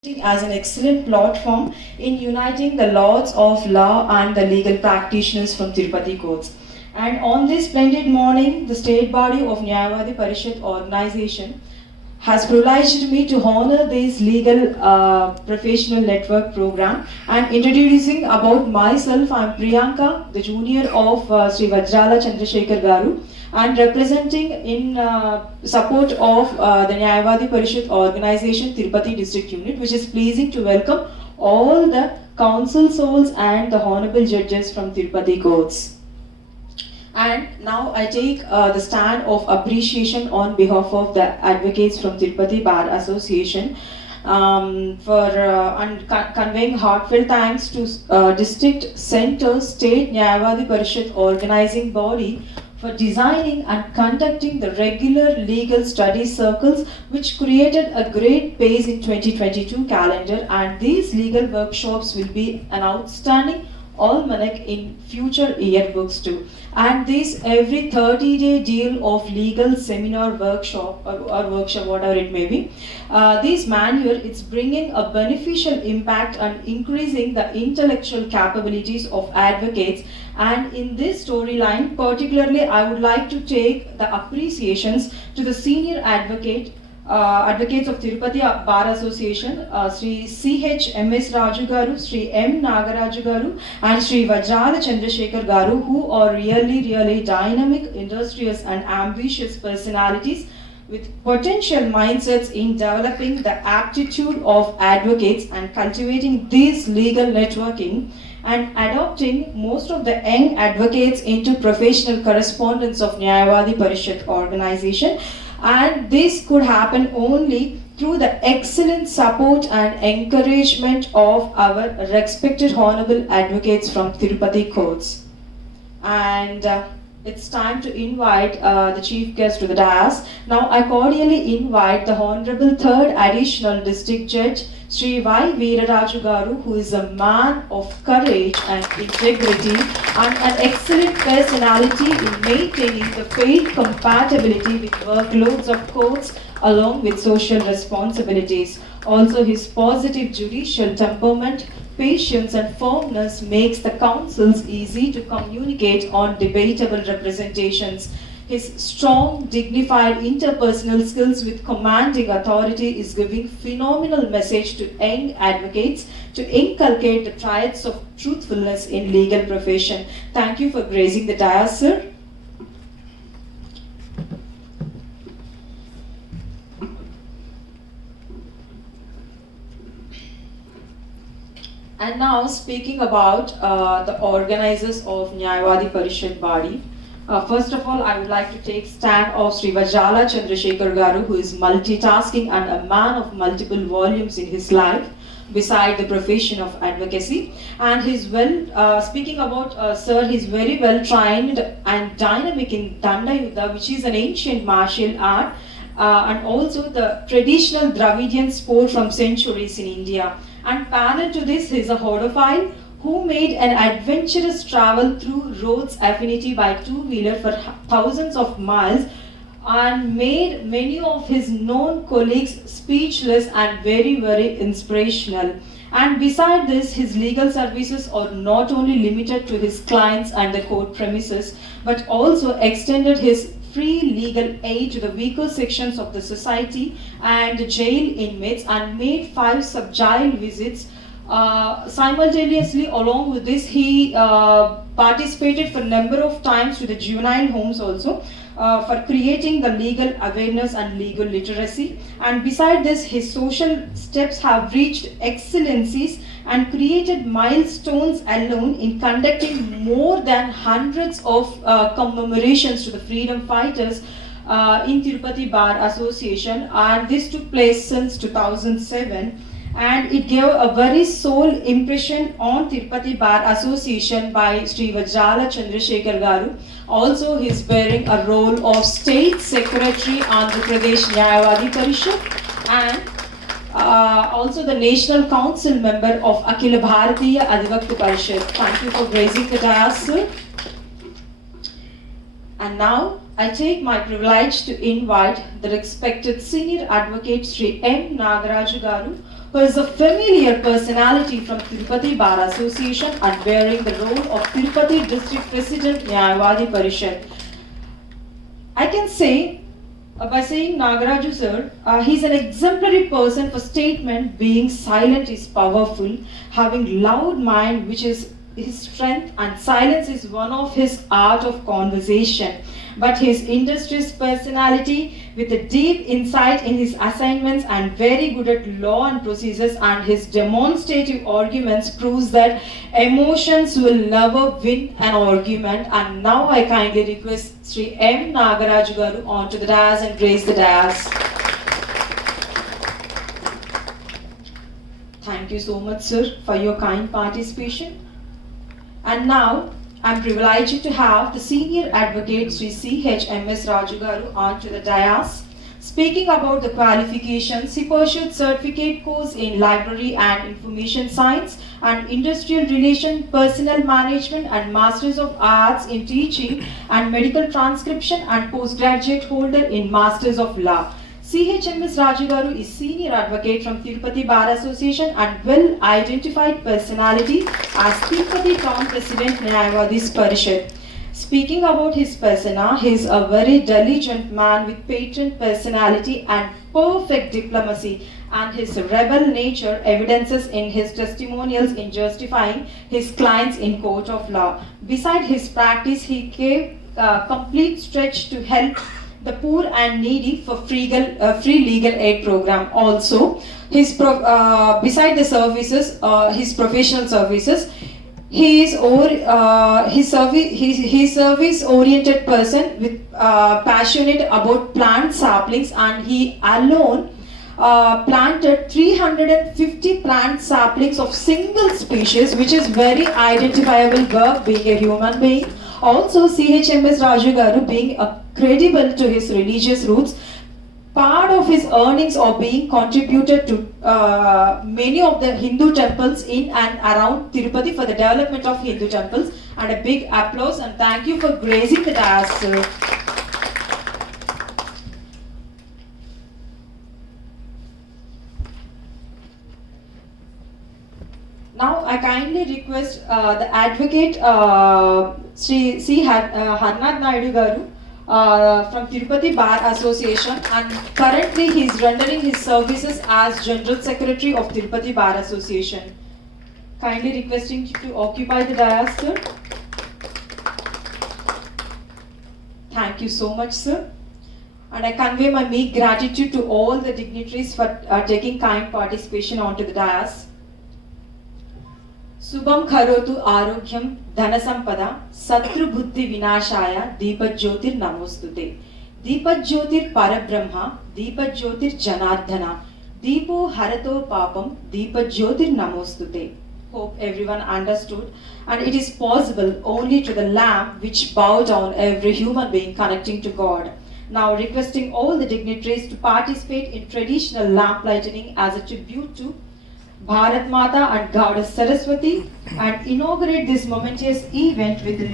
as an excellent platform in uniting the lords of law and the legal practitioners from Tirupati courts. And on this splendid morning, the state body of ADV.VAJRALA organization has privileged me to honor this legal professional network program. And introducing about myself, I am Priyanka, the junior of S.v.Vajrala Chandrasekhar Garu, and representing in support of the Nyayavadi Parishad organization Tirupati district unit, which is pleasing to welcome all the council souls and the honorable judges from Tirupati courts. And now I take the stand of appreciation on behalf of the advocates from Tirupati Bar Association for conveying heartfelt thanks to District Center State Nyayavadi Parishad organizing body for designing and conducting the regular legal study circles, which created a great pace in 2022 calendar, and these legal workshops will be an outstanding almanac in future yearbooks too. And this every 30-day deal of legal seminar workshop or workshop, whatever it may be. This manual, it's bringing a beneficial impact and increasing the intellectual capabilities of advocates. And in this storyline, particularly, I would like to take the appreciations to the senior advocates of Tirupati Bar Association, Sri C.H. M.S. Raju Garu, Sri M. Nagaraju Garu, and Sri Vajrala Chandrasekhar Garu, who are really dynamic, industrious, and ambitious personalities with potential mindsets in developing the aptitude of advocates and cultivating this legal networking and adopting most of the young advocates into professional correspondence of Nyayavadi Parishad organization. And this could happen only through the excellent support and encouragement of our respected honorable advocates from Tirupati courts. And it's time to invite the chief guest to the dais. Now I cordially invite the Honorable 3rd Additional District Judge, Sri Y. Veeraraju Garu, who is a man of courage and integrity and an excellent personality in maintaining the faith compatibility with workloads of courts along with social responsibilities. Also, his positive judicial temperament, patience and firmness makes the councils easy to communicate on debatable representations. His strong, dignified interpersonal skills with commanding authority is giving phenomenal message to young advocates to inculcate the traits of truthfulness in legal profession. Thank you for gracing the dais, sir. And now speaking about the organizers of Nyayavadi Parishad body. First of all, I would like to take stand of Sri Vajrala Chandrasekhar Garu, who is multitasking and a man of multiple volumes in his life, beside the profession of advocacy. And he's speaking about sir, he's very well trained and dynamic in Danda Yuddha, which is an ancient martial art, and also the traditional Dravidian sport from centuries in India. And parallel to this, he's a hordophile who made an adventurous travel through roads affinity by two-wheeler for thousands of miles and made many of his known colleagues speechless and very inspirational. And beside this, his legal services are not only limited to his clients and the court premises, but also extended his free legal aid to the weaker sections of the society and the jail inmates, and made 5 sub-jail visits. Simultaneously, along with this, he participated for a number of times to the juvenile homes also for creating the legal awareness and legal literacy. And beside this, his social steps have reached excellencies and created milestones alone in conducting more than hundreds of commemorations to the freedom fighters in Tirupati Bar Association, and this took place since 2007. And it gave a very soul impression on Tirupati Bar Association by Sri Vajrala Chandrasekhar Garu. Also, he is bearing a role of State Secretary Andhra Pradesh Nyayavadi Parishad and also the National Council member of Akhila Bharatiya Adivakta Parishad. Thank you for gracing the dais, sir. And now I take my privilege to invite the respected senior advocate Sri M. Nagaraju Garu, who is a familiar personality from Tirupati Bar Association and bearing the role of Tirupati District President Nyayavadi Parishad. I can say by saying Nagaraju sir, he's an exemplary person for statement. Being silent is powerful, having loud mind which is his strength, and silence is one of his art of conversation. But his industrious personality with a deep insight in his assignments and very good at law and procedures, and his demonstrative arguments proves that emotions will never win an argument. And now I kindly request Sri M. Nagaraju Garu onto the dais and grace the dais. Thank you so much sir for your kind participation. And now I am privileged to have the Senior Advocate Sri C.H.M.S. Raju Garu onto the dais. Speaking about the qualifications, he pursued certificate course in Library and Information Science and Industrial Relation, Personnel Management, and Masters of Arts in Teaching and Medical Transcription, and postgraduate holder in Masters of Law. C.H.M.S. Raju Garu is Senior Advocate from Tirupati Bar Association and well-identified personality as Tirupati Town President Nyayavadi Parishad. Speaking about his persona, he is a very diligent man with patent personality and perfect diplomacy, and his rebel nature evidences in his testimonials in justifying his clients in court of law. Beside his practice, he gave complete stretch to help the poor and needy for free legal aid program. Also, beside the services, his professional services, he is service oriented person with passionate about plant saplings, and he alone planted 350 plant saplings of single species, which is very identifiable work being a human being. Also, C.H.M.S. Raju Garu being credible to his religious roots, part of his earnings are being contributed to many of the Hindu temples in and around Tirupati for the development of Hindu temples. And a big applause and thank you for gracing the dais, sir. Now I kindly request the advocate Sri C. Harnath Naidu Garu from Tirupati Bar Association, and currently he is rendering his services as General Secretary of Tirupati Bar Association. Kindly requesting you to occupy the dais, sir. Thank you so much, sir. And I convey my meek gratitude to all the dignitaries for taking kind participation onto the dais. Subham Kharotu Arogyam Dhanasampada Satru Buddhi Vinashaya Deepat Jyotir Namostute. Deepat Jyotir Parabrahma Deepat Jyotir Janardhana Deepo Harato Papam Deepat Jyotir Namostute. Hope everyone understood. And it is possible only to the lamp which bow down every human being connecting to God. Now requesting all the dignitaries to participate in traditional lamp lightening as a tribute to Bharat Mata and Goddess Saraswati, and inaugurate this momentous event with